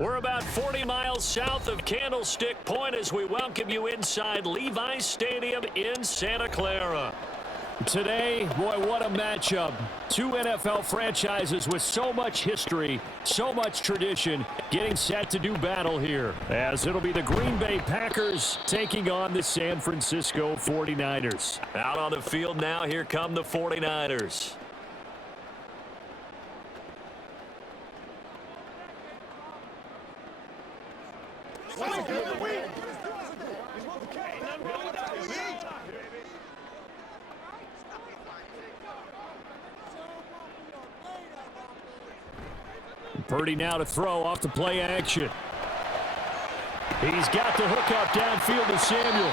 We're about 40 miles south of Candlestick Point as we welcome you inside Levi's Stadium in Santa Clara. Today, boy, what a matchup. Two NFL franchises with so much history, so much tradition, getting set to do battle here. As it'll be the Green Bay Packers taking on the San Francisco 49ers. Out on the field now, here come the 49ers. Purdy now to throw off the play action. He's got the hook up downfield to Samuel.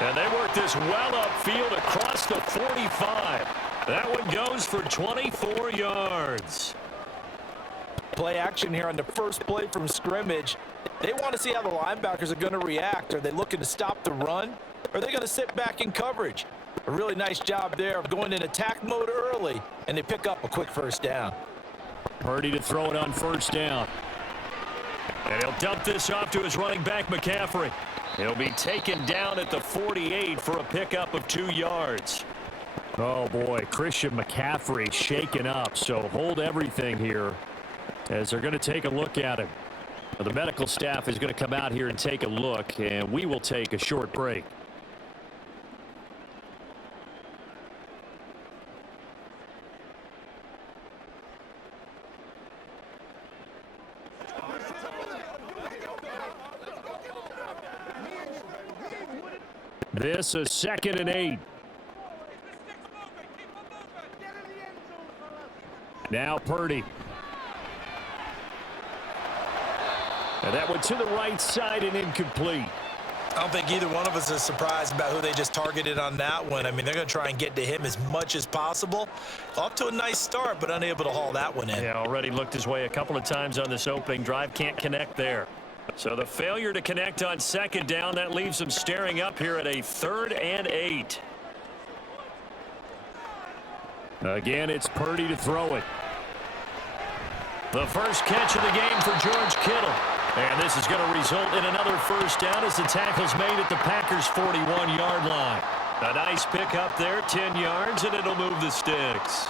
And they work this well upfield across the 45. That one goes for 24 yards. Play action here on the first play from scrimmage. They want to see how the linebackers are going to react. Are they looking to stop the run? Or are they going to sit back in coverage? A really nice job there of going in attack mode early, and they pick up a quick first down. Purdy to throw it on first down. And he'll dump this off to his running back, McCaffrey. He'll be taken down at the 48 for a pickup of 2 yards. Oh, boy, Christian McCaffrey shaken up, so hold everything here as they're going to take a look at him. The medical staff is going to come out here and take a look, and we will take a short break. This is 2nd and 8. Now Purdy. And that went to the right side and incomplete. I don't think either one of us is surprised about who they just targeted on that one. I mean, they're going to try and get to him as much as possible. Off to a nice start, but unable to haul that one in. Yeah, already looked his way a couple of times on this opening drive. Can't connect there. So the failure to connect on 2nd down, that leaves them staring up here at a 3rd and 8. Again, it's Purdy to throw it. The first catch of the game for George Kittle. And this is going to result in another first down as the tackle's made at the Packers' 41-yard line. A nice pick up there, 10 yards, and it'll move the sticks.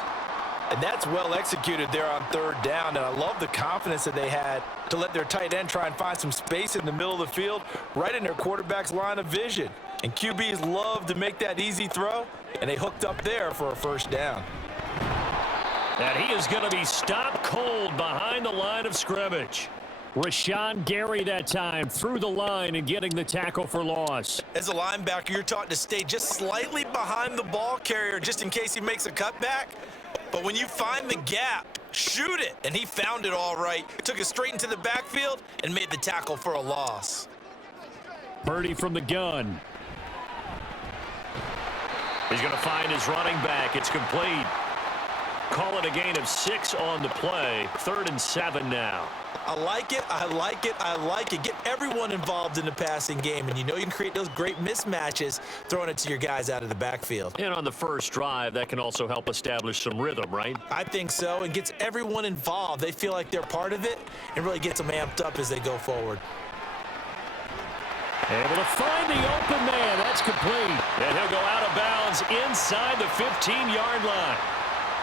And that's well executed there on 3rd down, and I love the confidence that they had to let their tight end try and find some space in the middle of the field, right in their quarterback's line of vision. And QBs love to make that easy throw, and they hooked up there for a first down. And he is going to be stopped cold behind the line of scrimmage. Rashawn Gary that time through the line and getting the tackle for loss. As a linebacker, you're taught to stay just slightly behind the ball carrier just in case he makes a cutback. But when you find the gap, shoot it. And he found it all right. Took it straight into the backfield and made the tackle for a loss. Purdy from the gun. He's going to find his running back. It's complete. Call it a gain of 6 on the play. 3rd and 7 now. I like it, I like it, I like it. Get everyone involved in the passing game, and you know you can create those great mismatches throwing it to your guys out of the backfield. And on the first drive, that can also help establish some rhythm, right? I think so, and gets everyone involved. They feel like they're part of it and really gets them amped up as they go forward. Able to find the open man. That's complete. And he'll go out of bounds inside the 15-yard line.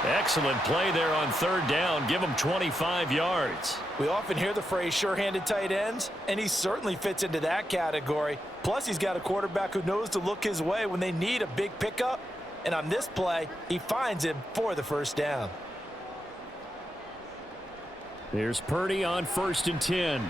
Excellent play there on 3rd down. Give him 25 yards. We often hear the phrase sure-handed tight ends, and he certainly fits into that category. Plus, he's got a quarterback who knows to look his way when they need a big pickup. And on this play, he finds him for the first down. Here's Purdy on 1st and 10.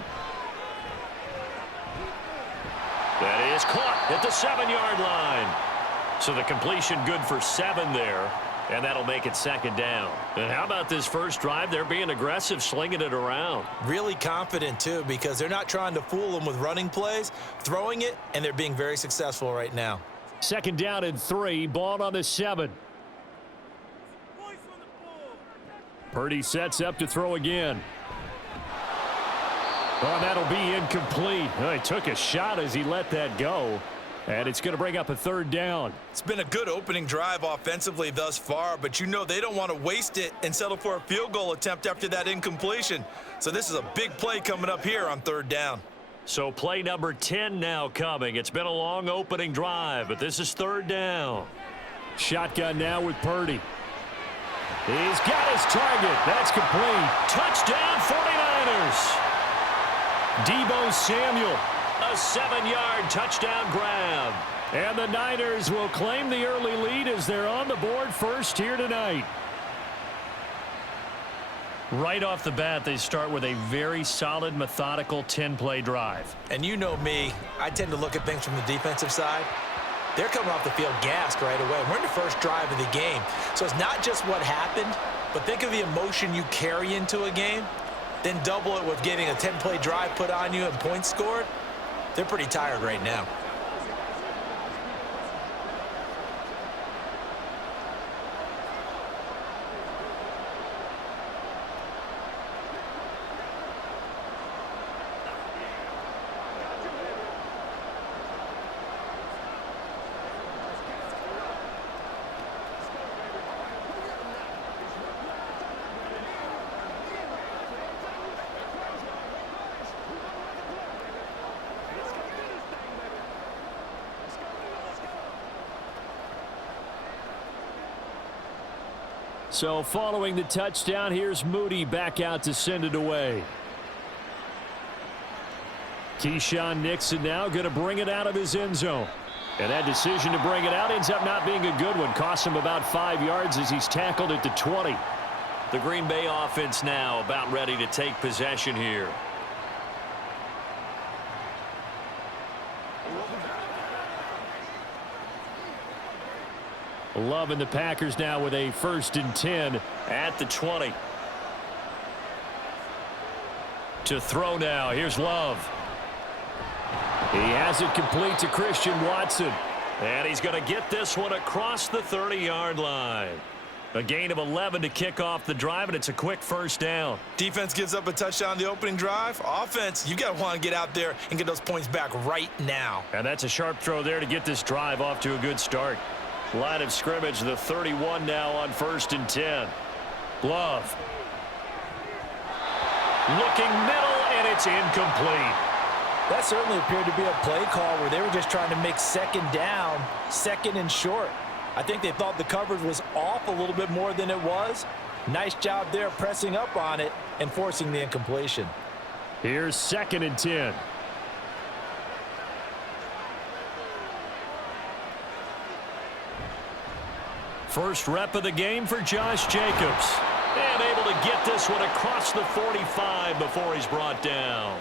That is caught at the 7-yard line. So the completion good for 7 there. And that'll make it 2nd down. And how about this first drive? They're being aggressive, slinging it around. Really confident, too, because they're not trying to fool them with running plays, throwing it, and they're being very successful right now. 2nd down and 3, ball on the 7. Purdy sets up to throw again. Oh, that'll be incomplete. Oh, he took a shot as he let that go. And it's going to bring up a third down. It's been a good opening drive offensively thus far, but you know they don't want to waste it and settle for a field goal attempt after that incompletion. So this is a big play coming up here on third down. So play number 10 now coming. It's been a long opening drive, but this is third down. Shotgun now with Purdy. He's got his target. That's complete. Touchdown 49ers. Deebo Samuel, a 7-yard touchdown grab. And the Niners will claim the early lead as they're on the board first here tonight. Right off the bat, they start with a very solid, methodical 10-play drive. And you know me, I tend to look at things from the defensive side. They're coming off the field gassed right away. We're in the first drive of the game. So it's not just what happened, but think of the emotion you carry into a game. Then double it with getting a 10-play drive put on you and points scored. They're pretty tired right now. So following the touchdown, here's Moody back out to send it away. Keyshawn Nixon now going to bring it out of his end zone. And that decision to bring it out ends up not being a good one. Costs him about 5 yards as he's tackled at the 20. The Green Bay offense now about ready to take possession here. Love and the Packers now with a 1st and 10 at the 20. To throw now. Here's Love. He has it complete to Christian Watson. And he's going to get this one across the 30-yard line. A gain of 11 to kick off the drive, and it's a quick first down. Defense gives up a touchdown on the opening drive. Offense, you got to want to get out there and get those points back right now. And that's a sharp throw there to get this drive off to a good start. Line of scrimmage, the 31 now on 1st and 10. Love. Looking middle, and it's incomplete. That certainly appeared to be a play call where they were just trying to make second down, 2nd and short. I think they thought the coverage was off a little bit more than it was. Nice job there pressing up on it and forcing the incompletion. Here's 2nd and 10. First rep of the game for Josh Jacobs. And able to get this one across the 45 before he's brought down.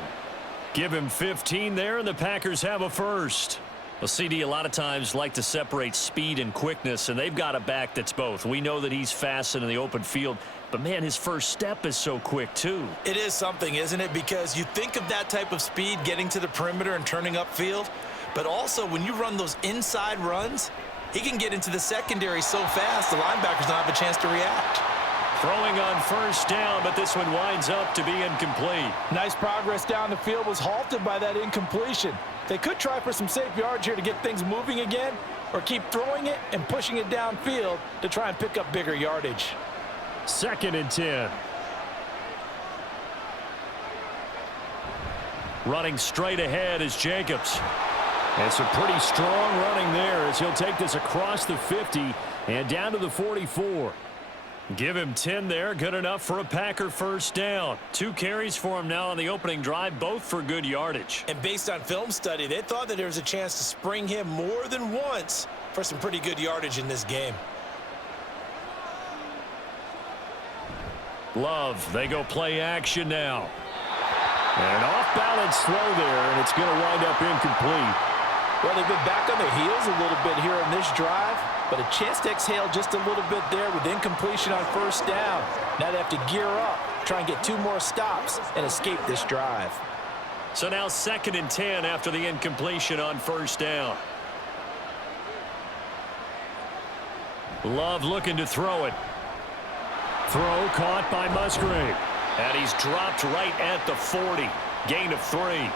Give him 15 there, and the Packers have a first. Well, CD, a lot of times like to separate speed and quickness, and they've got a back that's both. We know that he's fast in the open field, but, man, his first step is so quick, too. It is something, isn't it? Because you think of that type of speed getting to the perimeter and turning upfield, but also when you run those inside runs, he can get into the secondary so fast the linebackers don't have a chance to react. Throwing on first down, but this one winds up to be incomplete. Nice progress down the field was halted by that incompletion. They could try for some safe yards here to get things moving again, or keep throwing it and pushing it downfield to try and pick up bigger yardage. 2nd and 10. Running straight ahead is Jacobs. And some pretty strong running there as he'll take this across the 50 and down to the 44. Give him 10 there. Good enough for a Packer first down. 2 carries for him now on the opening drive, both for good yardage. And based on film study, they thought that there was a chance to spring him more than once for some pretty good yardage in this game. Love, they go play action now. And off-balance throw there, and it's going to wind up incomplete. Well, they've been back on their heels a little bit here in this drive, but a chance to exhale just a little bit there with incompletion on first down. Now they have to gear up, try and get 2 more stops and escape this drive. So now 2nd and 10 after the incompletion on first down. Love looking to throw it. Throw caught by Musgrave. And he's dropped right at the 40. Gain of 3.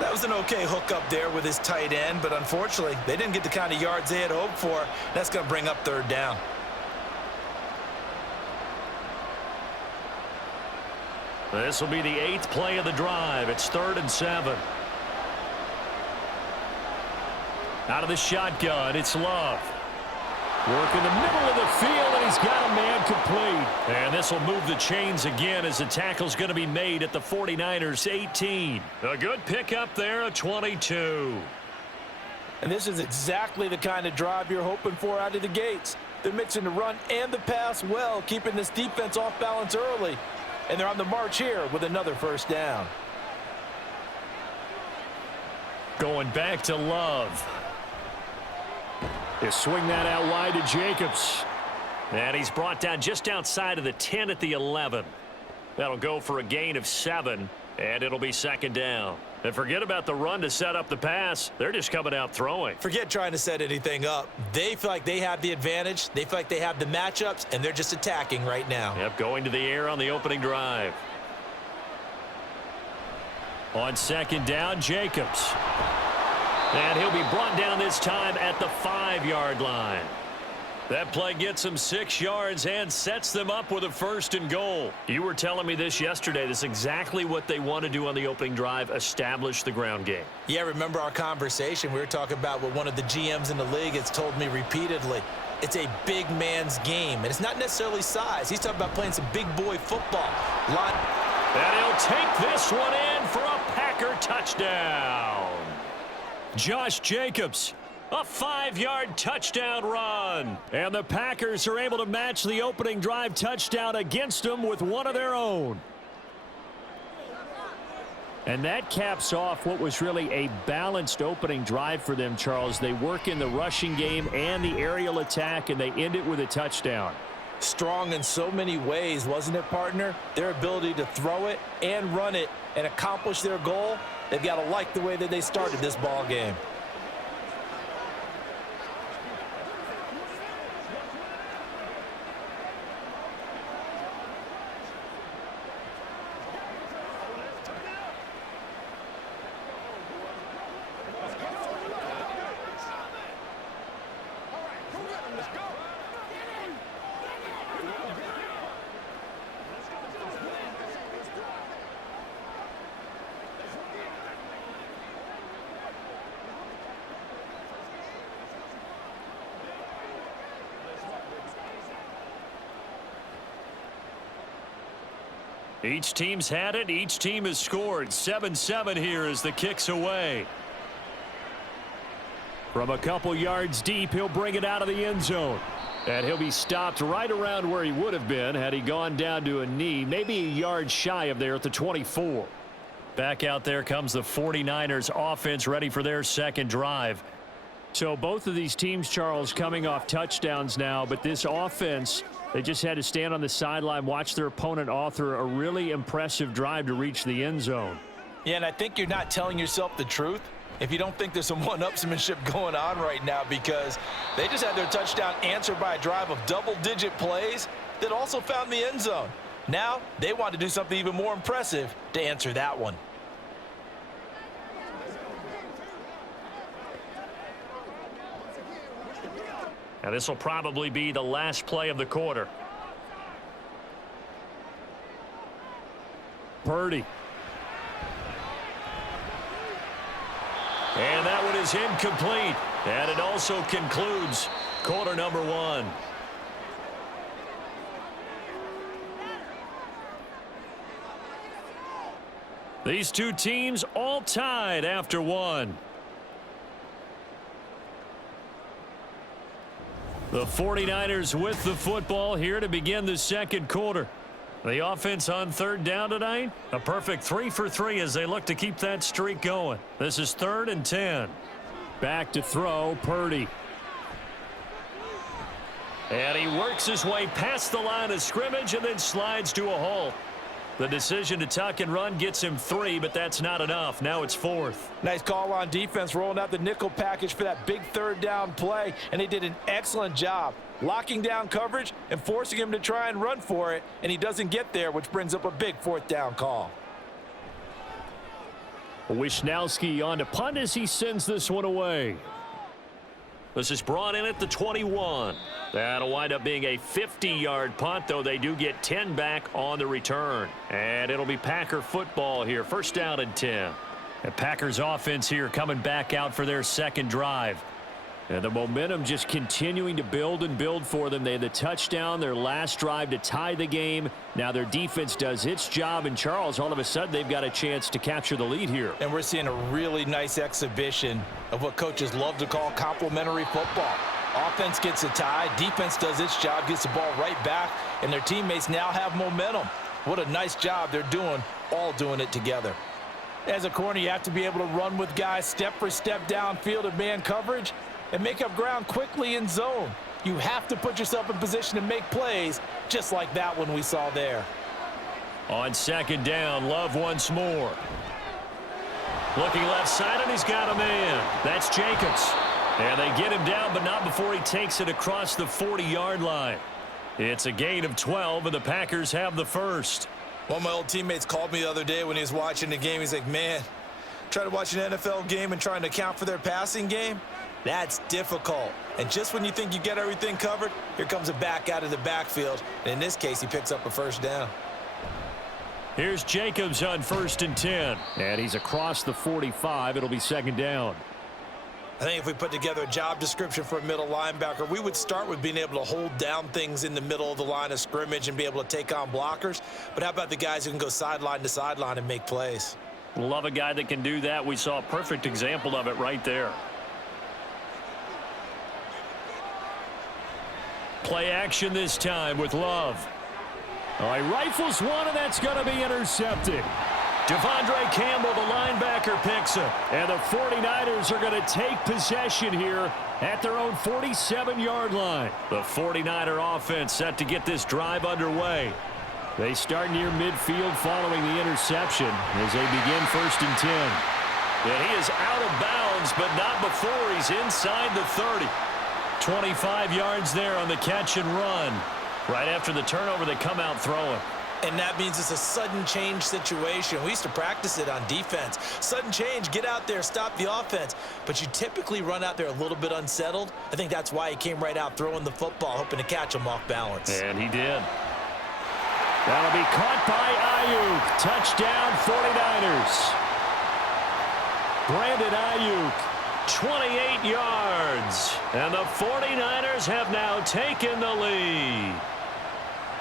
That was an okay hook up there with his tight end, but unfortunately, they didn't get the kind of yards they had hoped for. That's going to bring up third down. This will be the 8th play of the drive. It's 3rd and 7. Out of the shotgun, it's Love. Work in the middle of the field, and he's got a man complete. And this will move the chains again as the tackle's going to be made at the 49ers 18. A good pickup there, a 22. And this is exactly the kind of drive you're hoping for out of the gates. They're mixing the run and the pass well, keeping this defense off balance early. And they're on the march here with another first down. Going back to Love. They swing that out wide to Jacobs. And he's brought down just outside of the 10 at the 11. That'll go for a gain of 7, and it'll be 2nd down. And forget about the run to set up the pass. They're just coming out throwing. Forget trying to set anything up. They feel like they have the advantage. They feel like they have the matchups, and they're just attacking right now. Yep, going to the air on the opening drive. On 2nd down, Jacobs. And he'll be brought down this time at the 5-yard line. That play gets them 6 yards and sets them up with a 1st and goal. You were telling me this yesterday. This is exactly what they want to do on the opening drive, establish the ground game. Yeah, remember our conversation? We were talking about what one of the GMs in the league has told me repeatedly. It's a big man's game, and it's not necessarily size. He's talking about playing some big boy football. And he'll take this one in for a Packer touchdown. Josh Jacobs, a 5-yard touchdown run. And the Packers are able to match the opening drive touchdown against them with one of their own. And that caps off what was really a balanced opening drive for them, Charles. They work in the rushing game and the aerial attack, and they end it with a touchdown. Strong in so many ways, wasn't it, partner? Their ability to throw it and run it and accomplish their goal. They've got to like the way that they started this ball game. Each team's had it. Each team has scored. 7-7 here as the kick's away. From a couple yards deep, he'll bring it out of the end zone. And he'll be stopped right around where he would have been had he gone down to a knee, maybe a yard shy of there at the 24. Back out there comes the 49ers offense ready for their 2nd drive. So both of these teams, Charles, coming off touchdowns now, but this offense, they just had to stand on the sideline, watch their opponent author a really impressive drive to reach the end zone. Yeah, and I think you're not telling yourself the truth if you don't think there's some one-upsmanship going on right now, because they just had their touchdown answered by a drive of double-digit plays that also found the end zone. Now they want to do something even more impressive to answer that one. Now this will probably be the last play of the quarter. Purdy. And that one is incomplete. And it also concludes quarter number 1. These two teams all tied after 1. The 49ers with the football here to begin the 2nd quarter. The offense on 3rd down tonight, a perfect 3 for 3 as they look to keep that streak going. This is 3rd and 10. Back to throw, Purdy. And he works his way past the line of scrimmage and then slides to a halt. The decision to tuck and run gets him 3, but that's not enough. Now it's 4th. Nice call on defense, rolling out the nickel package for that big 3rd down play, and they did an excellent job locking down coverage and forcing him to try and run for it, and he doesn't get there, which brings up a big 4th down call. Wishnowski on to punt as he sends this one away. This is brought in at the 21. That'll wind up being a 50-yard punt, though they do get 10 back on the return. And it'll be Packer football here. First down and 10. The Packers offense here coming back out for their second drive. And the momentum just continuing to build and build for them. They had the touchdown, their last drive to tie the game. Now their defense does its job, and Charles, all of a sudden, they've got a chance to capture the lead here. And we're seeing a really nice exhibition of what coaches love to call complementary football. Offense gets a tie, defense does its job, gets the ball right back, and their teammates now have momentum. What a nice job they're doing, all doing it together. As a corner, you have to be able to run with guys step for step downfield in man coverage and make up ground quickly in zone. You have to put yourself in position to make plays, just like that one we saw there. On second down, Love once more. Looking left side, and he's got a man. That's Jacobs. And they get him down, but not before he takes it across the 40-yard line. It's a gain of 12, and the Packers have the first. One of my old teammates called me the other day when he was watching the game. He's like, man, try to watch an NFL game and trying to account for their passing game? That's difficult. And just when you think you get everything covered, here comes a back out of the backfield. And in this case, he picks up a first down. Here's Jacobs on first and 10. And he's across the 45. It'll be second down. I think if we put together a job description for a middle linebacker, we would start with being able to hold down things in the middle of the line of scrimmage and be able to take on blockers. But how about the guys who can go sideline to sideline and make plays? Love a guy that can do that. We saw a perfect example of it right there. Play action this time with Love. All right, rifles one, and that's going to be intercepted. Devondre Campbell, the linebacker, picks it. And the 49ers are going to take possession here at their own 47-yard line. The 49er offense set to get this drive underway. They start near midfield following the interception as they begin first and 10. And he is out of bounds, but not before he's inside the 30. 25 yards there on the catch and run. Right after the turnover, they come out throwing. And that means it's a sudden change situation. We used to practice it on defense. Sudden change, get out there, stop the offense. But you typically run out there a little bit unsettled. I think that's why he came right out throwing the football, hoping to catch him off balance. And he did. That'll be caught by Ayuk. Touchdown, 49ers. Brandon Ayuk, 28 yards. And the 49ers have now taken the lead.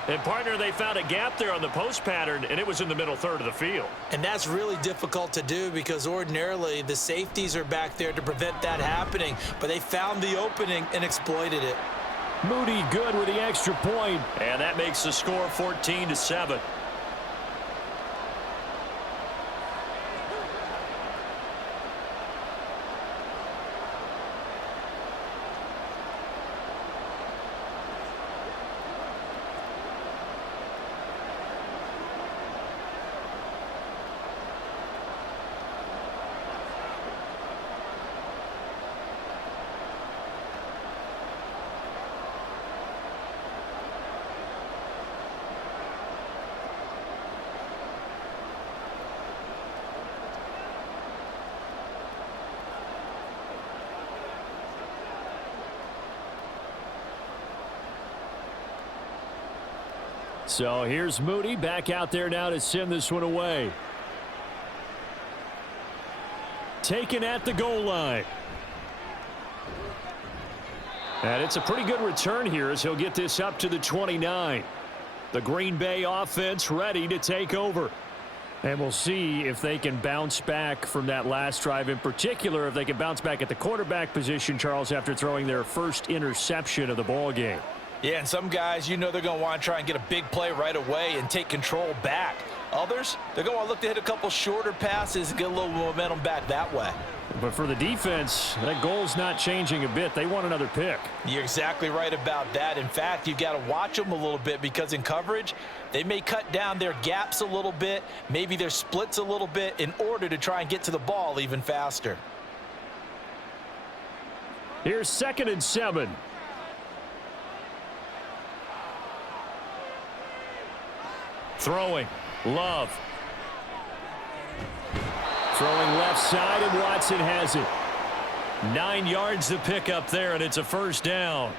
And, partner, they found a gap there on the post pattern, and it was in the middle third of the field. And that's really difficult to do because ordinarily the safeties are back there to prevent that happening. But they found the opening and exploited it. Moody good with the extra point. And that makes the score 14-7. So here's Moody back out there now to send this one away. Taken at the goal line. And it's a pretty good return here as he'll get this up to the 29. The Green Bay offense ready to take over. And we'll see if they can bounce back from that last drive, in particular if they can bounce back at the quarterback position, Charles, after throwing their first interception of the ball game. Yeah, and some guys, you know they're going to want to try and get a big play right away and take control back. Others, they're going to want to look to hit a couple shorter passes and get a little momentum back that way. But for the defense, that goal's not changing a bit. They want another pick. You're exactly right about that. In fact, you've got to watch them a little bit because in coverage, they may cut down their gaps a little bit, maybe their splits a little bit in order to try and get to the ball even faster. Here's 2nd and 7. Throwing. Love. Throwing left side, and Watson has it. 9 yards to pick up there, and it's a first down.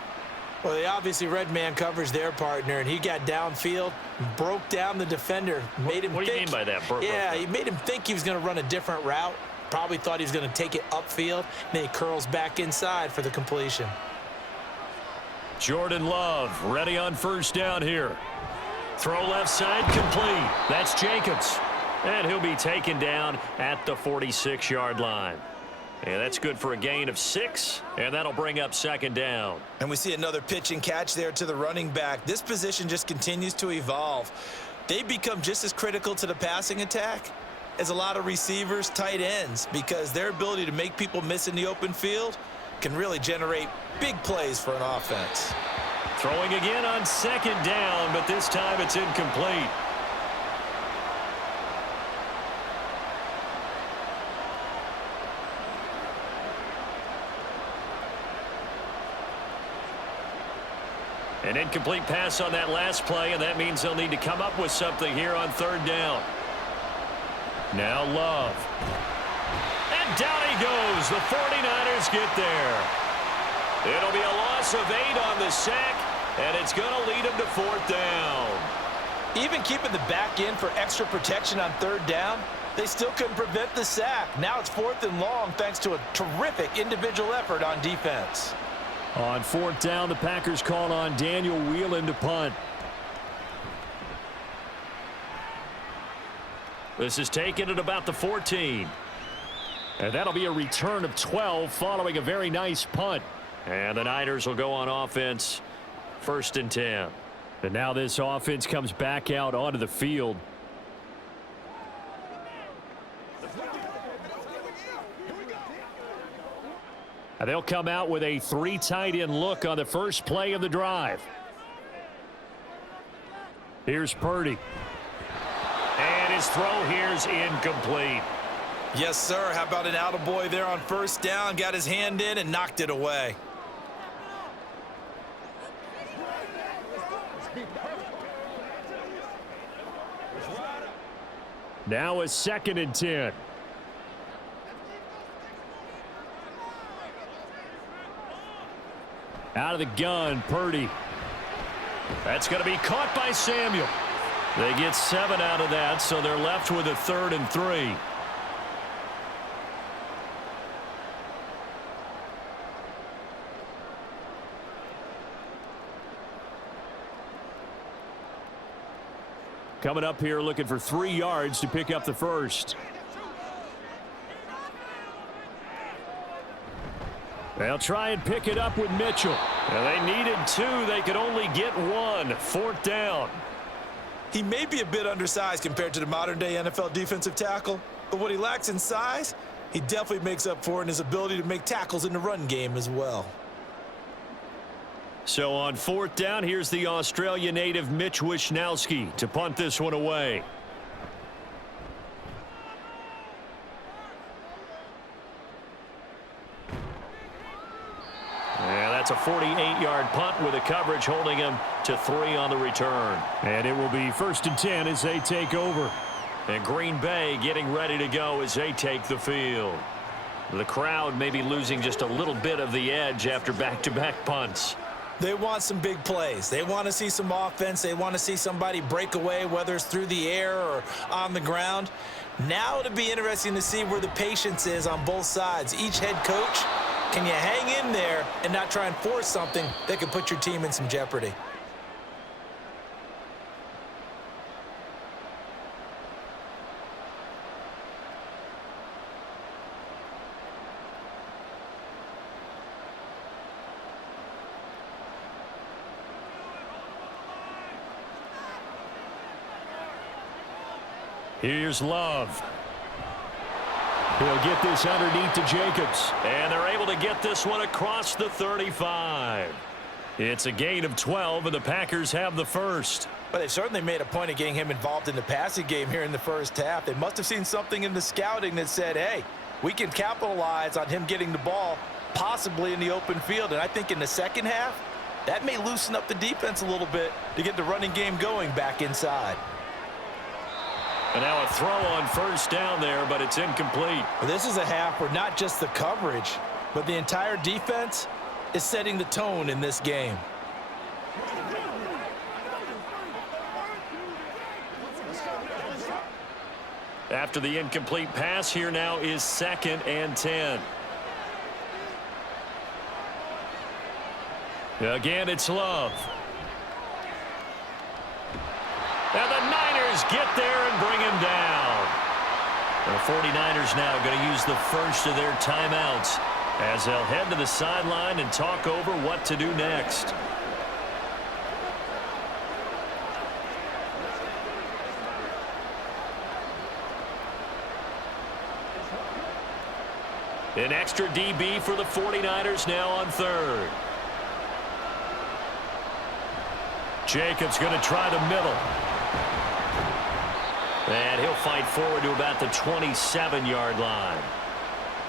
Well, they obviously read man coverage their partner, and he got downfield, broke down the defender, made him What do you mean by that? Yeah, he made him think he was going to run a different route. Probably thought he was going to take it upfield. Then he curls back inside for the completion. Jordan Love ready on first down here. Throw left side, complete. That's Jacobs. And he'll be taken down at the 46-yard line. And that's good for a gain of 6, and that'll bring up second down. And we see another pitch and catch there to the running back. This position just continues to evolve. They become just as critical to the passing attack as a lot of receivers, tight ends, because their ability to make people miss in the open field can really generate big plays for an offense. Throwing again on second down, but this time it's incomplete. An incomplete pass on that last play, and that means they'll need to come up with something here on third down. Now Love. And down he goes. The 49ers get there. It'll be a loss of 8 on the sack, and it's going to lead them to fourth down. Even keeping the back in for extra protection on third down, they still couldn't prevent the sack. Now it's 4th and long thanks to a terrific individual effort on defense. On fourth down, the Packers called on Daniel Whelan to punt. This is taken at about the 14. And that'll be a return of 12 following a very nice punt. And the Niners will go on offense, 1st and 10. And now this offense comes back out onto the field. And they'll come out with a 3 tight end look on the first play of the drive. Here's Purdy. And his throw here's incomplete. Yes, sir. How about an attaboy there on first down? Got his hand in and knocked it away. Now a 2nd and 10. Out of the gun, Purdy. That's going to be caught by Samuel. They get 7 out of that, so they're left with a 3rd and 3. Coming up here looking for 3 yards to pick up the first. They'll try and pick it up with Mitchell. And they needed 2. They could only get 1. 4th down. He may be a bit undersized compared to the modern-day NFL defensive tackle, but what he lacks in size, he definitely makes up for in his ability to make tackles in the run game as well. So on 4th down, here's the Australia native Mitch Wishnowski to punt this one away. That's a 48-yard punt with a coverage holding him to 3 on the return. And it will be 1st and 10 as they take over. And Green Bay getting ready to go as they take the field. The crowd may be losing just a little bit of the edge after back-to-back punts. They want some big plays. They want to see some offense. They want to see somebody break away, whether it's through the air or on the ground. Now it'll be interesting to see where the patience is on both sides. Each head coach, can you hang in there and not try and force something that could put your team in some jeopardy? Here's Love. He'll get this underneath to Jacobs. And they're able to get this one across the 35. It's a gain of 12, and the Packers have the first. But they've certainly made a point of getting him involved in the passing game here in the first half. They must have seen something in the scouting that said, hey, we can capitalize on him getting the ball, possibly in the open field. And I think in the second half, that may loosen up the defense a little bit to get the running game going back inside. And now a throw on first down there, but it's incomplete. Well, this is a half where not just the coverage, but the entire defense is setting the tone in this game. After the incomplete pass, here now is 2nd and 10. Again, it's Love. And the Niners get there and bring him down. The 49ers now going to use the first of their timeouts as they'll head to the sideline and talk over what to do next. An extra DB for the 49ers now on 3rd. Jacobs going to try the middle. And he'll fight forward to about the 27-yard line.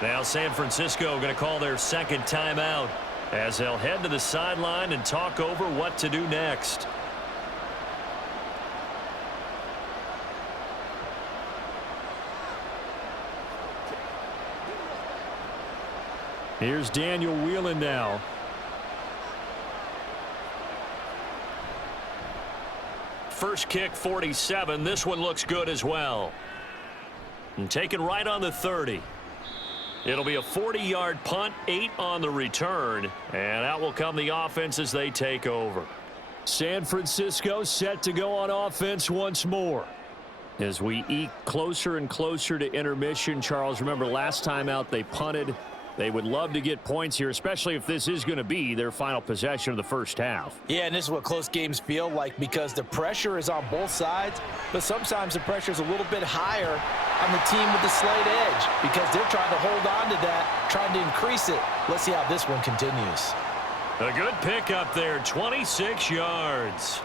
Now San Francisco going to call their 2nd timeout as they'll head to the sideline and talk over what to do next. Here's Daniel Whelan now. First kick, 47. This one looks good as well. And taken right on the 30. It'll be a 40-yard punt, 8 on the return. And out will come the offense as they take over. San Francisco set to go on offense once more. As we eke closer and closer to intermission, Charles, remember last time out they punted. They would love to get points here, especially if this is going to be their final possession of the first half. Yeah, and this is what close games feel like because the pressure is on both sides, but sometimes the pressure is a little bit higher on the team with the slight edge because they're trying to hold on to that, trying to increase it. Let's see how this one continues. A good pickup there, 26 yards.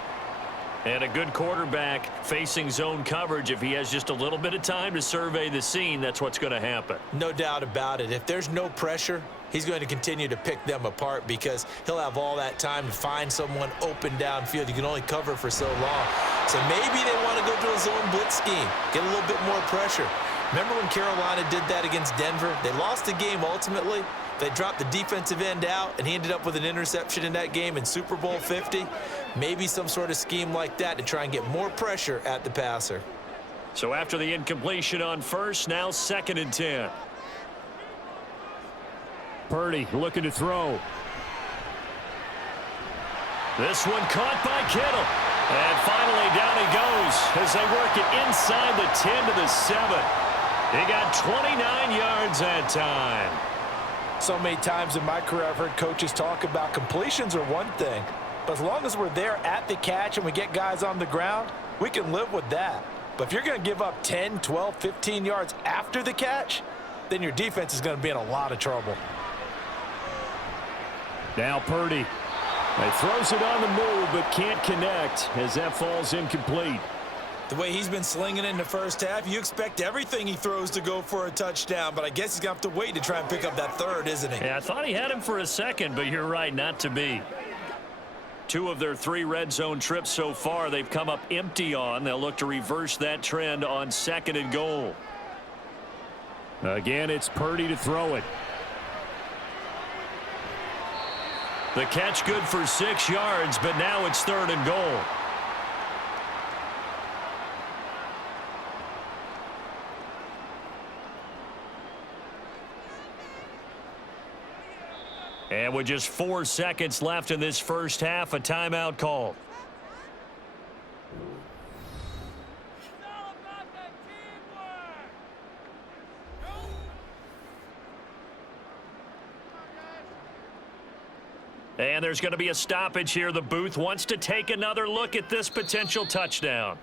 And a good quarterback facing zone coverage. If he has just a little bit of time to survey the scene, that's what's going to happen. No doubt about it. If there's no pressure, he's going to continue to pick them apart because he'll have all that time to find someone open downfield. You can only cover for so long. So maybe they want to go to a zone blitz scheme, get a little bit more pressure. Remember when Carolina did that against Denver? They lost the game ultimately. They dropped the defensive end out, and he ended up with an interception in that game in Super Bowl 50. Maybe some sort of scheme like that to try and get more pressure at the passer. So after the incompletion on first, now 2nd and 10. Purdy looking to throw. This one caught by Kittle. And finally down he goes as they work it inside the 10 to the 7. He got 29 yards that time. So many times in my career I've heard coaches talk about completions are one thing, but as long as we're there at the catch and we get guys on the ground, we can live with that. But if you're going to give up 10, 12, 15 yards after the catch, then your defense is going to be in a lot of trouble. Now Purdy. He throws it on the move but can't connect as that falls incomplete. The way he's been slinging it in the first half, you expect everything he throws to go for a touchdown, but I guess he's going to have to wait to try and pick up that third, isn't he? Yeah, I thought he had him for a second, but you're right, not to be. 2 of their 3 red zone trips so far, they've come up empty on. They'll look to reverse that trend on 2nd and goal. Again, it's Purdy to throw it. The catch good for 6 yards, but now it's 3rd and goal. And with just 4 seconds left in this first half, a timeout call. And there's going to be a stoppage here. The booth wants to take another look at this potential touchdown.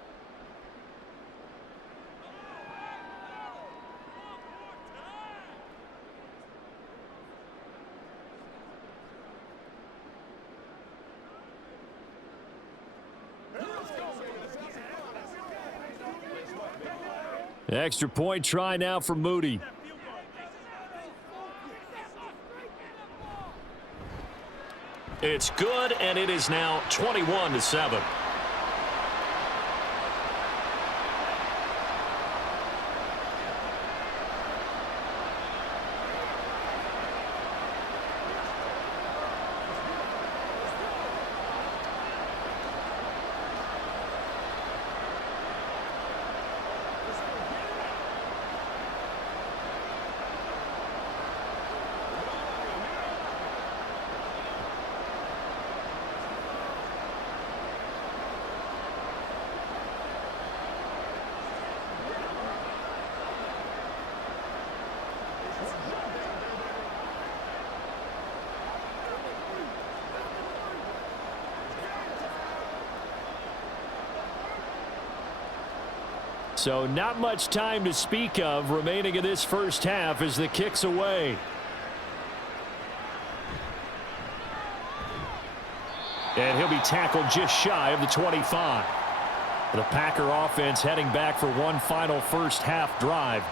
Extra point try now for Moody. It's good, and it is now 21-7. So not much time to speak of remaining in this first half as the kick's away. And he'll be tackled just shy of the 25. The Packer offense heading back for one final first half drive.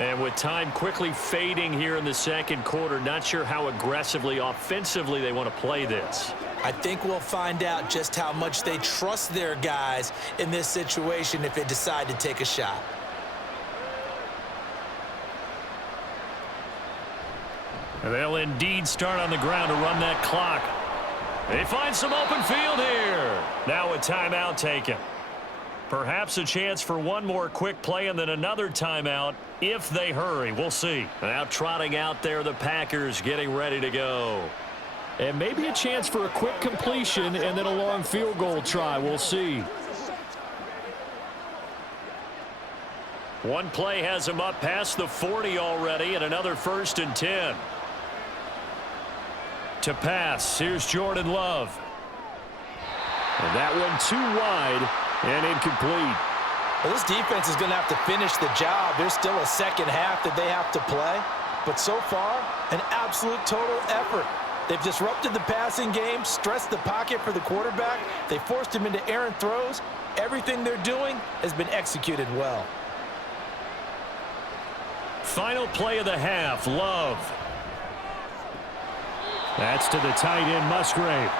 And with time quickly fading here in the second quarter, not sure how aggressively offensively they want to play this. I think we'll find out just how much they trust their guys in this situation if they decide to take a shot. And they'll indeed start on the ground to run that clock. They find some open field here. Now a timeout taken. Perhaps a chance for one more quick play and then another timeout if they hurry. We'll see. Now trotting out there, the Packers getting ready to go. And maybe a chance for a quick completion and then a long field goal try. We'll see. One play has him up past the 40 already, and another 1st and 10. To pass, here's Jordan Love. And that one too wide and incomplete. Well, this defense is going to have to finish the job. There's still a second half that they have to play. But so far, an absolute total effort. They've disrupted the passing game, stressed the pocket for the quarterback. They forced him into errant throws. Everything they're doing has been executed well. Final play of the half, Love. That's to the tight end, Musgrave.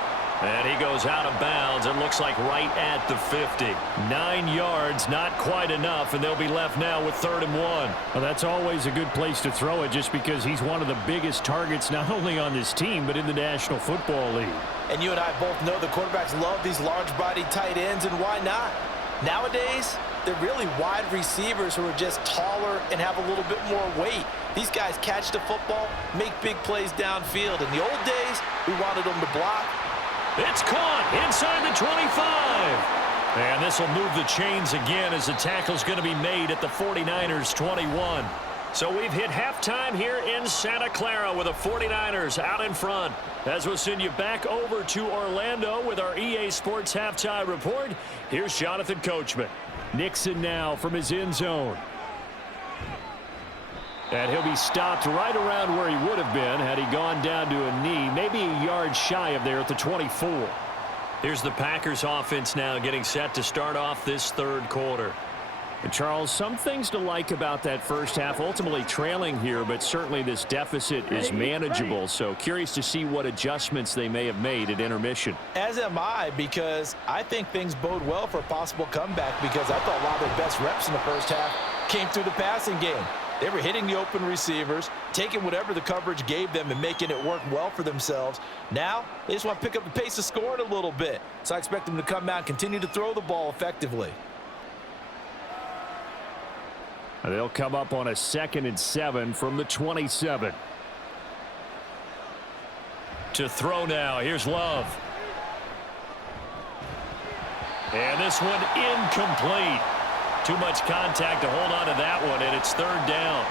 And he goes out of bounds. It looks like right at the 50. 9 yards, not quite enough, and they'll be left now with 3rd and 1. Well, that's always a good place to throw it just because he's one of the biggest targets not only on this team but in the National Football League. And you and I both know the quarterbacks love these large-bodied tight ends, and why not? Nowadays, they're really wide receivers who are just taller and have a little bit more weight. These guys catch the football, make big plays downfield. In the old days, we wanted them to block. It's caught inside the 25. And this will move the chains again as the tackle's going to be made at the 49ers 21. So we've hit halftime here in Santa Clara with the 49ers out in front. As we'll send you back over to Orlando with our EA Sports Halftime Report, here's Jonathan Coachman. Nixon now from his end zone. And he'll be stopped right around where he would have been had he gone down to a knee, maybe a yard shy of there at the 24. Here's the Packers offense now getting set to start off this third quarter. And Charles, some things to like about that first half, ultimately trailing here, but certainly this deficit is manageable. So curious to see what adjustments they may have made at intermission. As am I, because I think things bode well for a possible comeback, because I thought a lot of their best reps in the first half came through the passing game. They were hitting the open receivers, taking whatever the coverage gave them and making it work well for themselves. Now, they just want to pick up the pace of scoring a little bit. So I expect them to come out and continue to throw the ball effectively. They'll come up on a 2nd and 7 from the 27. To throw now, here's Love. And this one incomplete. Too much contact to hold on to that one, and it's 3rd down.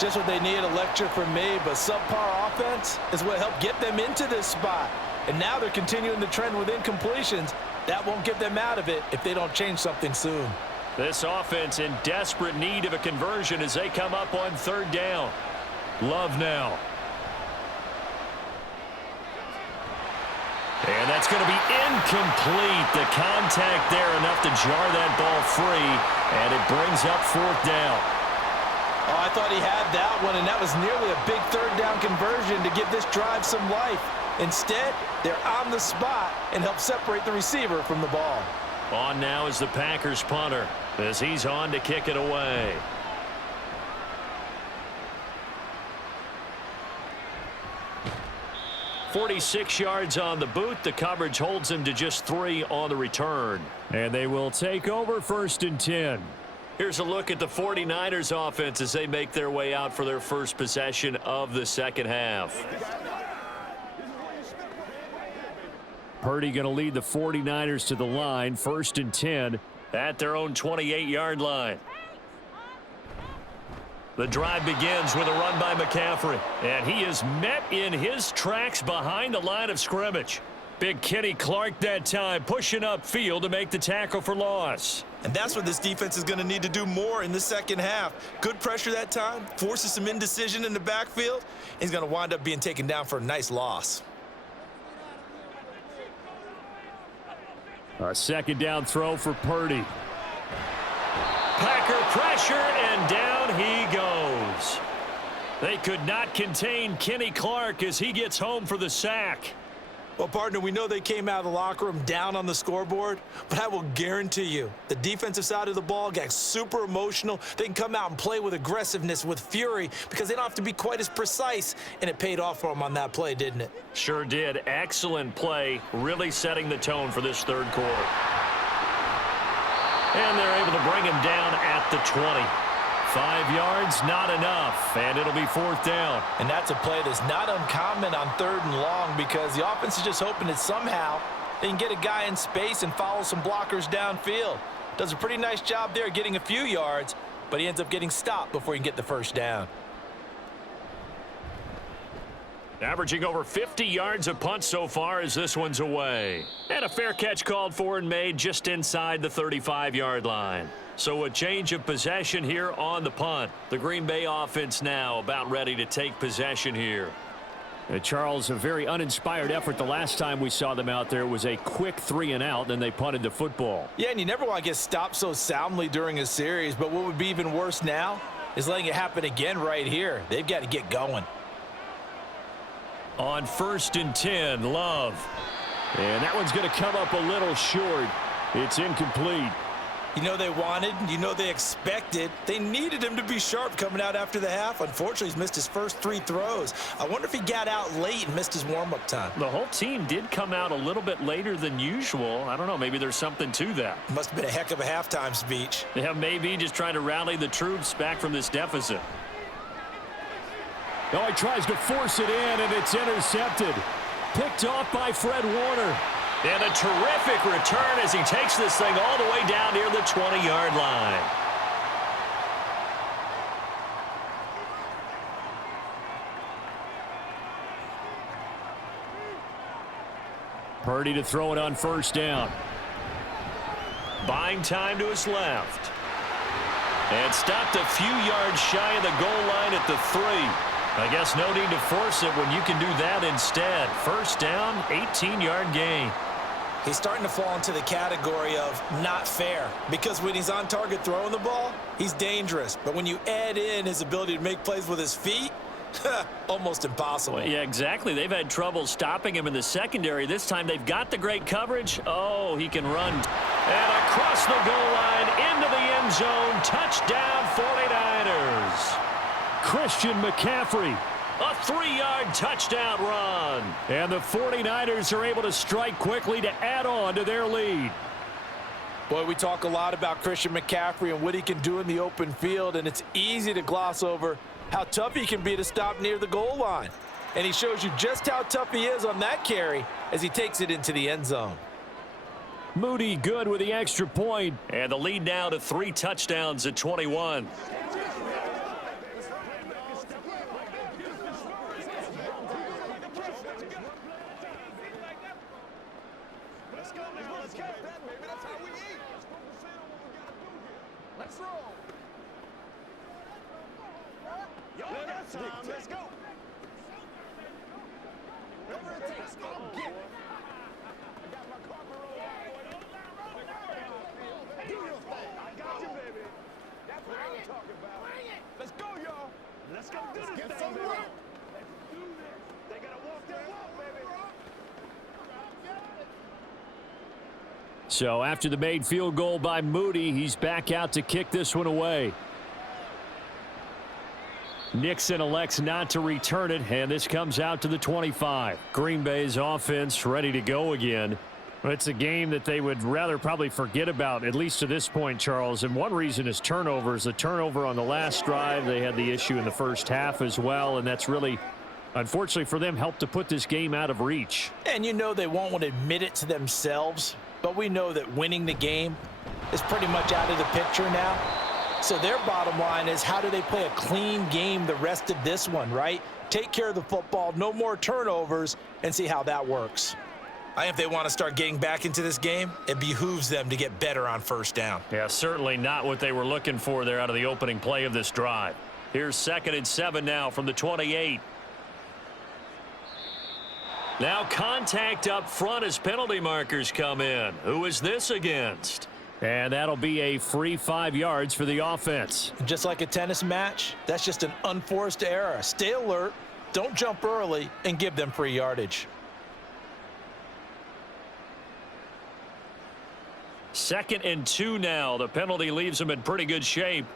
Just what they need, a lecture from me, but subpar offense is what helped get them into this spot. And now they're continuing the trend with incompletions. That won't get them out of it if they don't change something soon. This offense in desperate need of a conversion as they come up on 3rd down. Love now. And that's going to be incomplete. The contact there enough to jar that ball free, and it brings up 4th down. Oh, I thought he had that one, and that was nearly a big 3rd down conversion to give this drive some life. Instead, they're on the spot and help separate the receiver from the ball. On now is the Packers punter as he's on to kick it away. .46 yards on the boot. The coverage holds him to just 3 on the return. And they will take over 1st and 10. Here's a look at the 49ers offense as they make their way out for their first possession of the second half. Purdy going to lead the 49ers to the line. 1st and 10 at their own 28-yard line. The drive begins with a run by McCaffrey, and he is met in his tracks behind the line of scrimmage. Big Kenny Clark that time pushing upfield to make the tackle for loss. And that's what this defense is going to need to do more in the second half. Good pressure that time, forces some indecision in the backfield. He's going to wind up being taken down for a nice loss. A second down throw for Purdy. Packer pressure, and down he goes. They could not contain Kenny Clark as he gets home for the sack. Well, partner, we know they came out of the locker room down on the scoreboard, but I will guarantee you the defensive side of the ball got super emotional. They can come out and play with aggressiveness, with fury, because they don't have to be quite as precise, and it paid off for them on that play, didn't it? Sure did. Excellent play, really setting the tone for this third quarter. And they're able to bring him down at the 20. 5 yards, not enough, and it'll be fourth down. And that's a play that's not uncommon on 3rd and long because the offense is just hoping that somehow they can get a guy in space and follow some blockers downfield. Does a pretty nice job there getting a few yards, but he ends up getting stopped before he can get the first down. Averaging over 50 yards a punt so far as this one's away. And a fair catch called for and made just inside the 35-yard line. So a change of possession here on the punt. The Green Bay offense now about ready to take possession here. Charles, a very uninspired effort the last time we saw them out there was a quick 3 and out, then they punted the football. Yeah, and you never want to get stopped so soundly during a series, but what would be even worse now is letting it happen again right here. They've got to get going. On 1st and 10, Love. And that one's going to come up a little short. It's incomplete. You know they wanted, you know they expected. They needed him to be sharp coming out after the half. Unfortunately, he's missed his first 3 throws. I wonder if he got out late and missed his warm-up time. The whole team did come out a little bit later than usual. I don't know, maybe there's something to that. Must have been a heck of a halftime speech. Yeah, maybe just trying to rally the troops back from this deficit. Oh, he tries to force it in, and it's intercepted. Picked off by Fred Warner. And a terrific return as he takes this thing all the way down near the 20-yard line. Purdy to throw it on 1st down. Buying time to his left. And stopped a few yards shy of the goal line at the 3. I guess no need to force it when you can do that instead. 1st down, 18-yard gain. He's starting to fall into the category of not fair because when he's on target throwing the ball, he's dangerous. But when you add in his ability to make plays with his feet, almost impossible. Well, yeah, exactly. They've had trouble stopping him in the secondary. This time they've got the great coverage. Oh, he can run. And across the goal line into the end zone. Touchdown 49ers. Christian McCaffrey. A 3-yard touchdown run. And the 49ers are able to strike quickly to add on to their lead. Boy, we talk a lot about Christian McCaffrey and what he can do in the open field, and it's easy to gloss over how tough he can be to stop near the goal line. And he shows you just how tough he is on that carry as he takes it into the end zone. Moody good with the extra point. And the lead now to 3 touchdowns at 21. Let's go. Whatever it takes, go get it. I got my carpet roll. Do your thing. I got you, baby. That's what I'm talking about. Let's go, y'all. Let's go do this thing, baby. Let's do this. They gotta walk their walk, baby. So after the made field goal by Moody, he's back out to kick this one away. Nixon elects not to return it, and this comes out to the 25. Green Bay's offense ready to go again. It's a game that they would rather probably forget about, at least to this point, Charles. And one reason is turnovers. The turnover on the last drive, they had the issue in the first half as well, and that's really, unfortunately for them, helped to put this game out of reach. And you know they won't want to admit it to themselves, but we know that winning the game is pretty much out of the picture now. So their bottom line is, how do they play a clean game the rest of this one, right? Take care of the football, no more turnovers, and see how that works. I think if they want to start getting back into this game, it behooves them to get better on first down. Yeah, certainly not what they were looking for there out of the opening play of this drive. Here's 2nd and 7 now from the 28. Now contact up front as penalty markers come in. Who is this against? And that'll be a free 5 yards for the offense. Just like a tennis match, that's just an unforced error. Stay alert, don't jump early, and give them free yardage. 2nd and 2 now. The penalty leaves them in pretty good shape.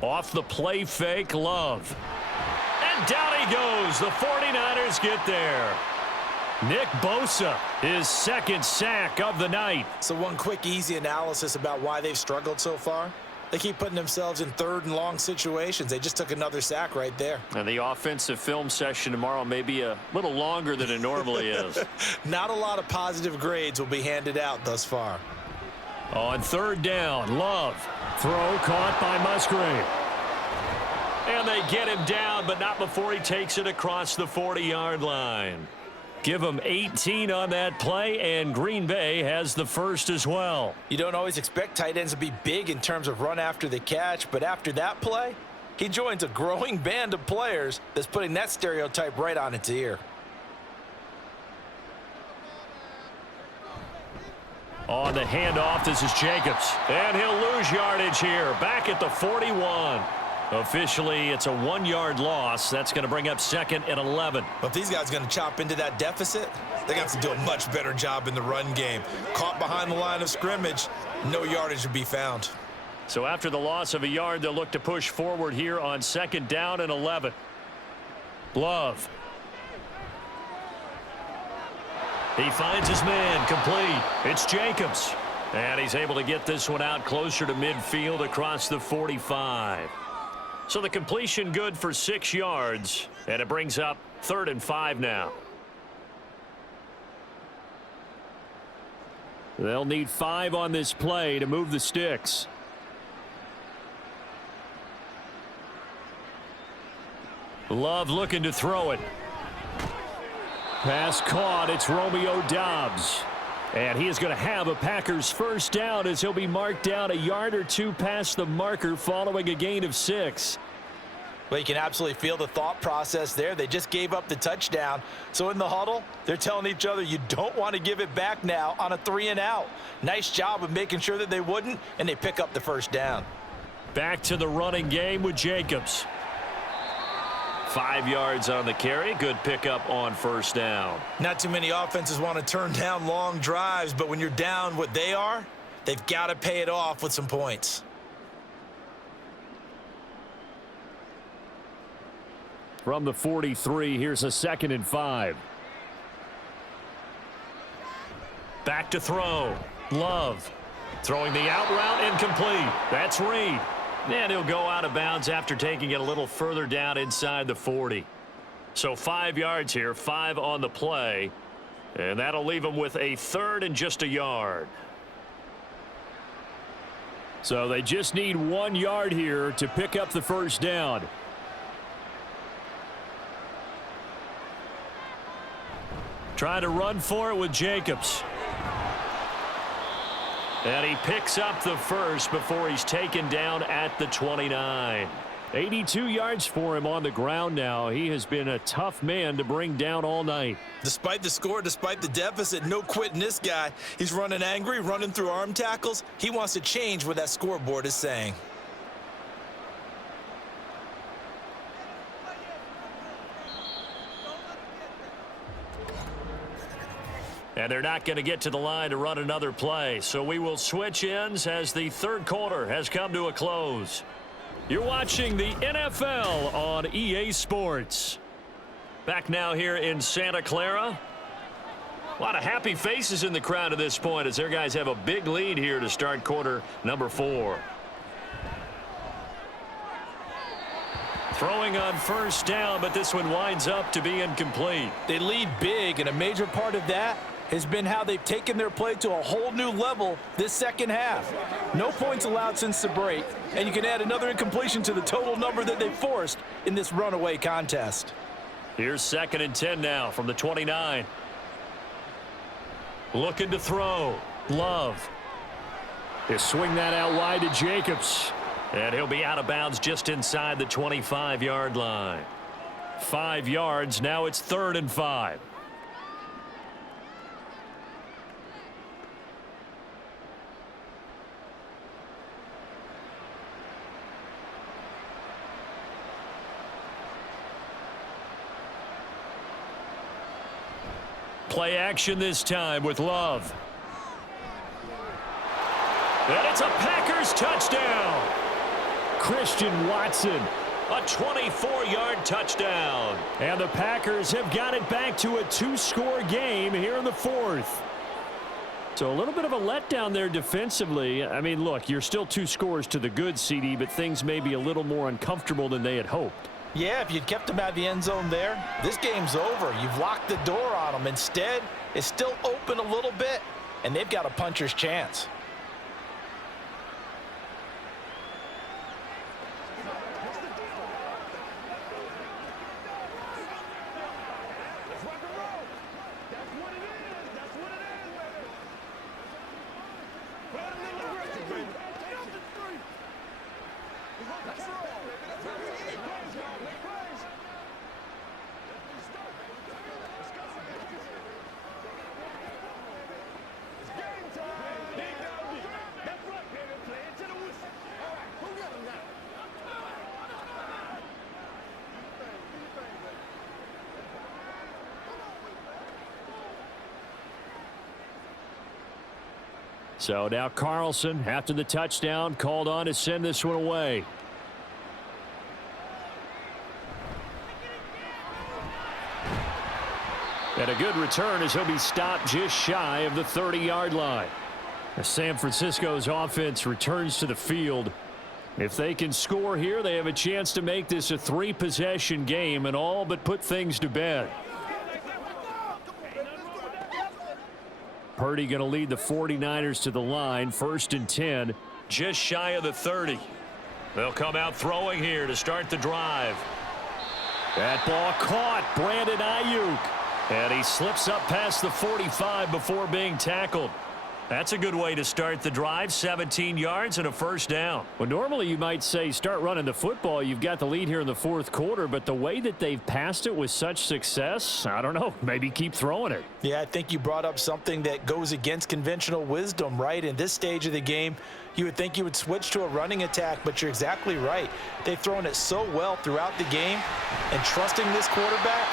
Off the play fake, Love. And down he goes. The 49ers get there. Nick Bosa, his 2nd sack of the night. So one quick, easy analysis about why they've struggled so far. They keep putting themselves in 3rd and long situations. They just took another sack right there. And the offensive film session tomorrow may be a little longer than it normally is. Not a lot of positive grades will be handed out thus far. On 3rd down, Love. Throw caught by Musgrave. And they get him down, but not before he takes it across the 40-yard line. Give him 18 on that play, and Green Bay has the first as well. You don't always expect tight ends to be big in terms of run after the catch, but after that play, he joins a growing band of players that's putting that stereotype right on its ear. On the handoff, this is Jacobs. And he'll lose yardage here. Back at the 41. Officially, it's a 1-yard loss. That's going to bring up 2nd and 11. But if these guys are going to chop into that deficit, they're going to have to do a much better job in the run game. Caught behind the line of scrimmage, no yardage to be found. So after the loss of a yard, they'll look to push forward here on 2nd down and 11. Love. He finds his man, complete. It's Jacobs. And he's able to get this one out closer to midfield across the 45. So the completion good for 6 yards, and it brings up 3rd and 5 now. They'll need 5 on this play to move the sticks. Love looking to throw it. Pass caught. It's Romeo Doubs. And he is going to have a Packers first down as he'll be marked down a yard or 2 past the marker following a gain of 6. Well, you can absolutely feel the thought process there. They just gave up the touchdown. So in the huddle, they're telling each other you don't want to give it back now on a 3 and out. Nice job of making sure that they wouldn't, and they pick up the first down. Back to the running game with Jacobs. 5 yards on the carry. Good pickup on first down. Not too many offenses want to turn down long drives, but when you're down what they are, they've got to pay it off with some points. From the 43, here's a 2nd and 5. Back to throw. Love. Throwing the out route, incomplete. That's Reed. And he'll go out of bounds after taking it a little further down inside the 40. So 5 yards here, 5 on the play. And that'll leave him with a 3rd and just a yard. So they just need 1 yard here to pick up the first down. Trying to run for it with Jacobs. And he picks up the first before he's taken down at the 29. 82 yards for him on the ground now. He has been a tough man to bring down all night. Despite the score, despite the deficit, no quitting this guy. He's running angry, running through arm tackles. He wants to change what that scoreboard is saying. And they're not going to get to the line to run another play. So we will switch ends as the 3rd quarter has come to a close. You're watching the NFL on EA Sports. Back now here in Santa Clara. A lot of happy faces in the crowd at this point as their guys have a big lead here to start quarter number 4. Throwing on first down, but this one winds up to be incomplete. They lead big, and a major part of that has been how they've taken their play to a whole new level this second half. No points allowed since the break, and you can add another incompletion to the total number that they forced in this runaway contest. Here's 2nd and 10 now from the 29. Looking to throw. Love. He'll swing that out wide to Jacobs. And he'll be out of bounds just inside the 25-yard line. 5 yards. Now it's 3rd and 5. Play action this time with Love. And it's a Packers touchdown. Christian Watson. A 24-yard touchdown. And the Packers have got it back to a 2-score game here in the 4th. So a little bit of a letdown there defensively. I mean, look, you're still 2 scores to the good, CD, but things may be a little more uncomfortable than they had hoped. Yeah, if you'd kept them out of the end zone there, this game's over. You've locked the door on them. Instead, it's still open a little bit, and they've got a puncher's chance. So now Carlson, after the touchdown, called on to send this one away. And a good return as he'll be stopped just shy of the 30-yard line. As San Francisco's offense returns to the field, if they can score here, they have a chance to make this a 3-possession game and all but put things to bed. Purdy going to lead the 49ers to the line. 1st and 10, just shy of the 30. They'll come out throwing here to start the drive. That ball caught. Brandon Ayuk. And he slips up past the 45 before being tackled. That's a good way to start the drive. 17 yards and a 1st down. Well, normally you might say start running the football. You've got the lead here in the 4th quarter, but the way that they've passed it with such success, I don't know, maybe keep throwing it. Yeah, I think you brought up something that goes against conventional wisdom, right? In this stage of the game, you would think you would switch to a running attack, but you're exactly right. They've thrown it so well throughout the game, and trusting this quarterback,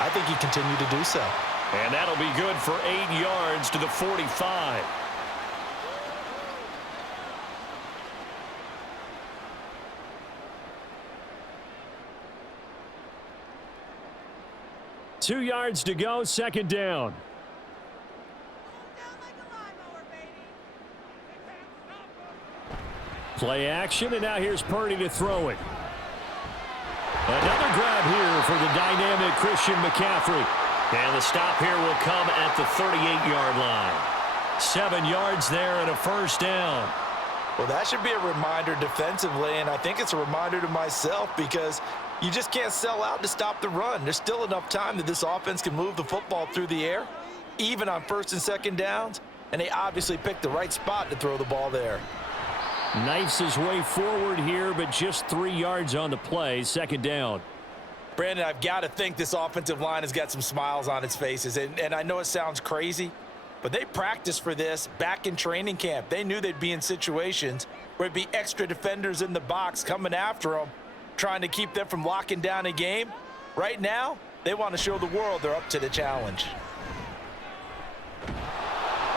I think you continue to do so. And that'll be good for 8 yards to the 45. Two yards to go, 2nd down. Play action, and now here's Purdy to throw it. Another grab here for the dynamic Christian McCaffrey. And the stop here will come at the 38-yard line. 7 yards there and a 1st down. Well, that should be a reminder defensively, and I think it's a reminder to myself because you just can't sell out to stop the run. There's still enough time that this offense can move the football through the air, even on 1st and 2nd downs, and they obviously picked the right spot to throw the ball there. Knifes his way forward here, but just 3 yards on the play. 2nd down. Brandon, I've got to think this offensive line has got some smiles on its faces, and I know it sounds crazy, but they practiced for this back in training camp. They knew they'd be in situations where it'd be extra defenders in the box coming after them, trying to keep them from locking down a game. Right now, they want to show the world they're up to the challenge.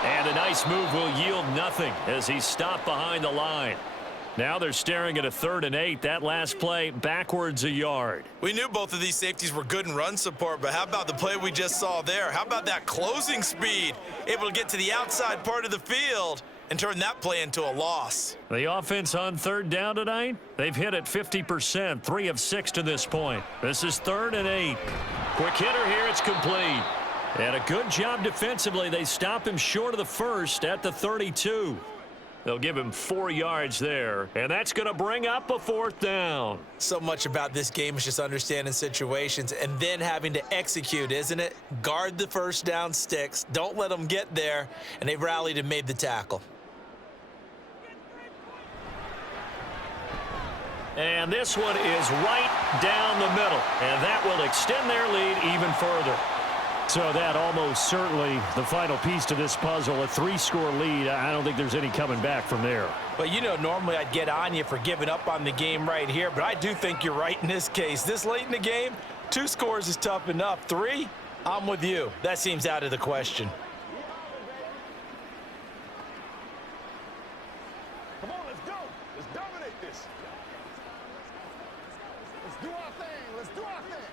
And a nice move will yield nothing as he's stopped behind the line. Now they're staring at a 3rd and 8. That last play backwards a yard. We knew both of these safeties were good in run support, but how about the play we just saw there? How about that closing speed? Able to get to the outside part of the field and turn that play into a loss. The offense on 3rd down tonight, they've hit it 50%, 3 of 6 to this point. This is 3rd and 8. Quick hitter here, it's complete. And a good job defensively. They stop him short of the 1st at the 32. They'll give him 4 yards there, and that's going to bring up a 4th down. So much about this game is just understanding situations and then having to execute, isn't it? Guard the first down sticks. Don't let them get there, and they rallied and made the tackle. And this one is right down the middle, and that will extend their lead even further. So that almost certainly the final piece to this puzzle, a 3-score lead. I don't think there's any coming back from there. But, you know, normally I'd get on you for giving up on the game right here, but I do think you're right in this case. This late in the game, 2 scores is tough enough. 3, I'm with you. That seems out of the question. Come on, let's go. Let's dominate this. Let's do our thing. Let's do our thing.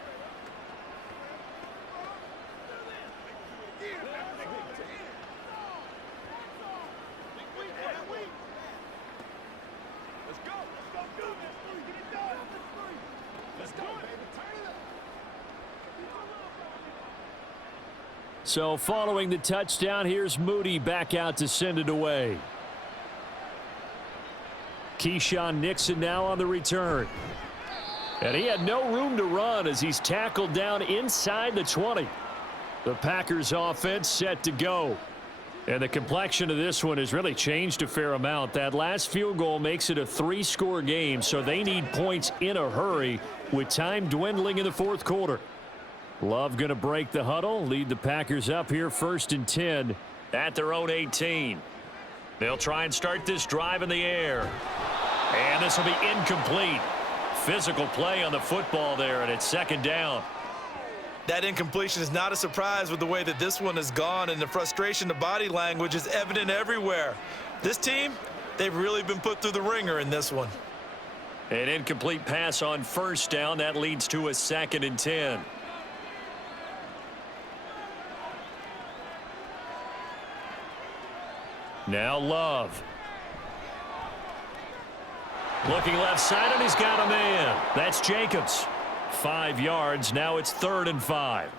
Let's go. Let's go. Get it done. Let's go, baby. Turn it up. So following the touchdown, here's Moody back out to send it away. Keyshawn Nixon now on the return. And he had no room to run as he's tackled down inside the 20. The Packers offense set to go. And the complexion of this one has really changed a fair amount. That last field goal makes it a 3-score game, so they need points in a hurry with time dwindling in the 4th quarter. Love going to break the huddle, lead the Packers up here 1st and 10 at their own 18. They'll try and start this drive in the air. And this will be incomplete. Physical play on the football there, and it's 2nd down. That incompletion is not a surprise with the way that this one has gone, and the frustration, the body language is evident everywhere. This team, they've really been put through the ringer in this one. An incomplete pass on 1st down. That leads to a 2nd and 10. Now Love. Looking left side, and he's got a man. That's Jacobs. 5 yards. Now it's 3rd and 5.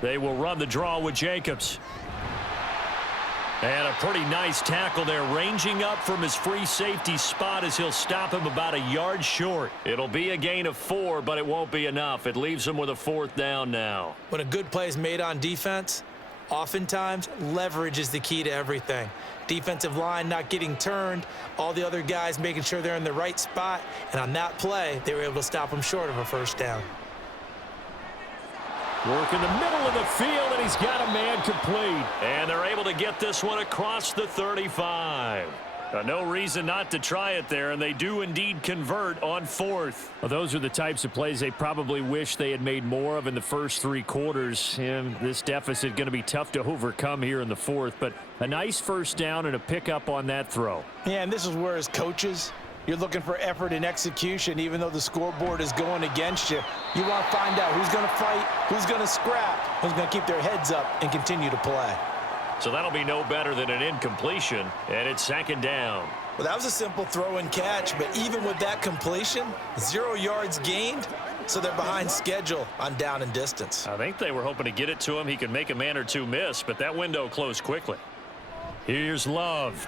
They will run the draw with Jacobs. And a pretty nice tackle there, ranging up from his free safety spot as he'll stop him about a yard short. It'll be a gain of 4, but it won't be enough. It leaves him with a 4th down now. When a good play is made on defense, oftentimes leverage is the key to everything. Defensive line not getting turned, all the other guys making sure they're in the right spot, and on that play, they were able to stop him short of a 1st down. Work in the middle of the field, and he's got a man complete. And they're able to get this one across the 35. No reason not to try it there, and they do indeed convert on 4th. Well, those are the types of plays they probably wish they had made more of in the first 3 quarters. And this deficit going to be tough to overcome here in the 4th, but a nice 1st down and a pickup on that throw. Yeah, and this is where as coaches, you're looking for effort and execution, even though the scoreboard is going against you. You want to find out who's going to fight, who's going to scrap, who's going to keep their heads up and continue to play. So that'll be no better than an incompletion, and it's 2nd down. Well, that was a simple throw and catch, but even with that completion, 0 yards gained, so they're behind schedule on down and distance. I think they were hoping to get it to him. He could make a man or two miss, but that window closed quickly. Here's Love.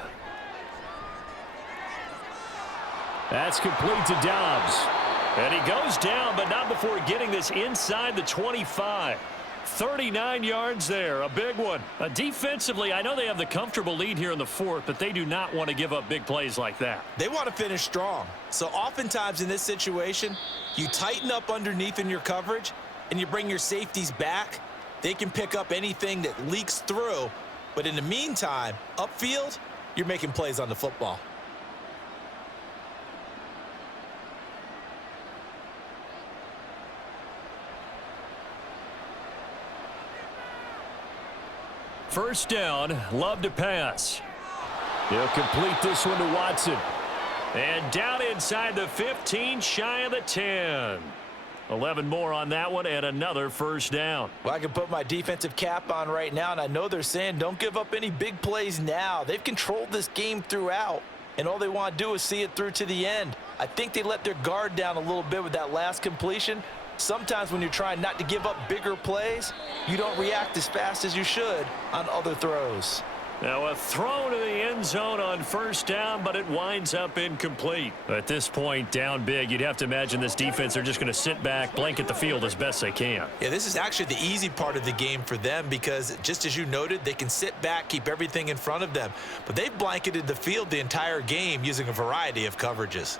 That's complete to Dobbs. And he goes down, but not before getting this inside the 25. 39 yards there, a big one. Defensively, I know they have the comfortable lead here in the 4th, but they do not want to give up big plays like that. They want to finish strong. So oftentimes in this situation, you tighten up underneath in your coverage, and you bring your safeties back. They can pick up anything that leaks through. But in the meantime, upfield, you're making plays on the football. First down, Love to pass. He'll complete this one to Watson. And down inside the 15, shy of the 10. 11 more on that one and another first down. Well, I can put my defensive cap on right now, and I know they're saying don't give up any big plays now. They've controlled this game throughout, and all they want to do is see it through to the end. I think they let their guard down a little bit with that last completion. Sometimes when you're trying not to give up bigger plays, you don't react as fast as you should on other throws. Now a throw to the end zone on first down, but it winds up incomplete. At this point, down big, you'd have to imagine this defense are just going to sit back, blanket the field as best they can. Yeah, this is actually the easy part of the game for them because, just as you noted, they can sit back, keep everything in front of them. But they've blanketed the field the entire game using a variety of coverages.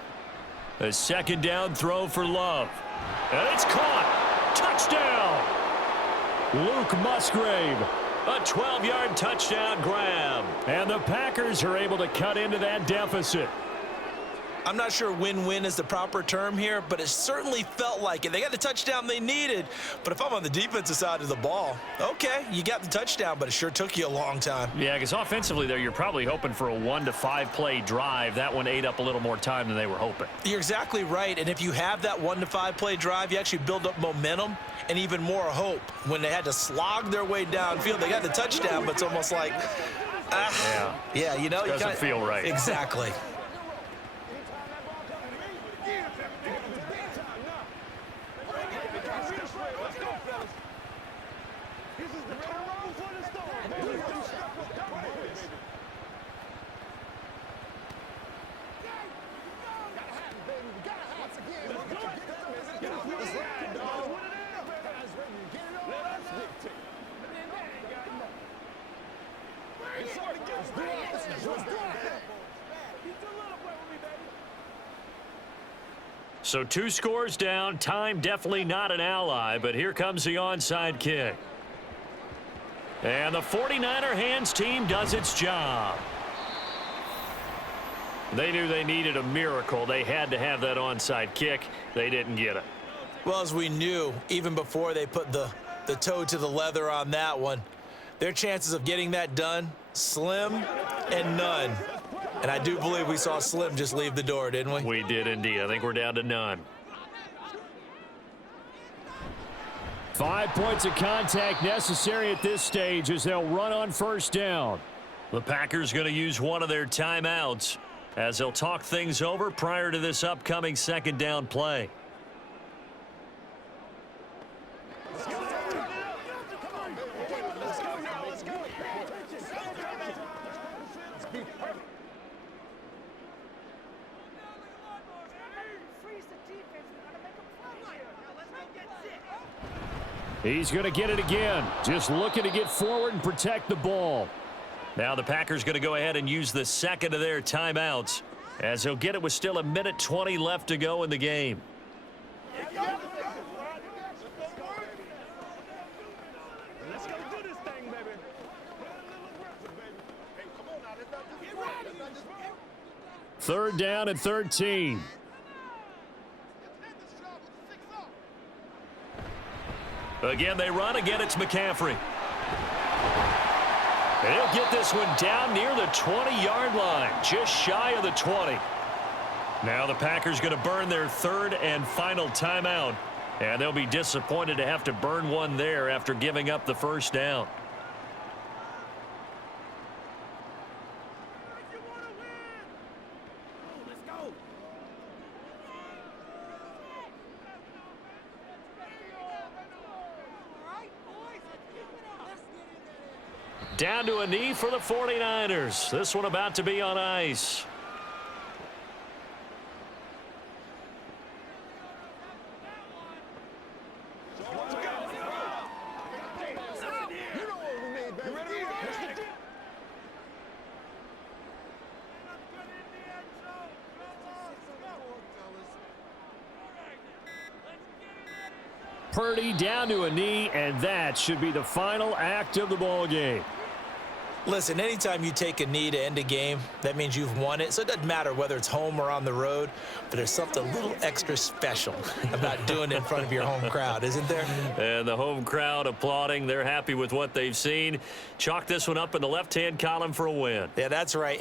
A second down throw for Love. And it's caught. Touchdown. Luke Musgrave. A 12-yard touchdown grab. And the Packers are able to cut into that deficit. I'm not sure win-win is the proper term here, but it certainly felt like it. They got the touchdown they needed, but if I'm on the defensive side of the ball, okay, you got the touchdown, but it sure took you a long time. Yeah, because offensively there, you're probably hoping for a 1 to 5 play drive. That one ate up a little more time than they were hoping. You're exactly right, and if you have that 1 to 5 play drive, you actually build up momentum and even more hope. When they had to slog their way downfield, they got the touchdown, but it's almost like, yeah, you know, doesn't feel right. Exactly. So 2 scores down. Time definitely not an ally, but here comes the onside kick. And the 49er hands team does its job. They knew they needed a miracle. They had to have that onside kick. They didn't get it. Well, as we knew, even before they put the toe to the leather on that one, their chances of getting that done, slim and none. And I do believe we saw Slim just leave the door, didn't we? We did indeed. I think we're down to none. 5 points of contact necessary at this stage as they'll run on first down. The Packers going to use one of their timeouts as they'll talk things over prior to this upcoming second down play. He's going to get it again. Just looking to get forward and protect the ball. Now the Packers going to go ahead and use the second of their timeouts as they'll get it with still 1:20 left to go in the game. Let's go do this thing, baby. Hey, come on now. Let's not just 3rd down and 13. Again, they run. Again, it's McCaffrey. And he'll get this one down near the 20-yard line, just shy of the 20. Now the Packers going to burn their 3rd and final timeout, and they'll be disappointed to have to burn one there after giving up the first down. Down to a knee for the 49ers. This one about to be on ice. Purdy down to a knee, and that should be the final act of the ball game. Listen, anytime you take a knee to end a game, that means you've won it. So it doesn't matter whether it's home or on the road, but there's something a little extra special about doing it in front of your home crowd, isn't there? And the home crowd applauding. They're happy with what they've seen. Chalk this one up in the left-hand column for a win. Yeah, that's right.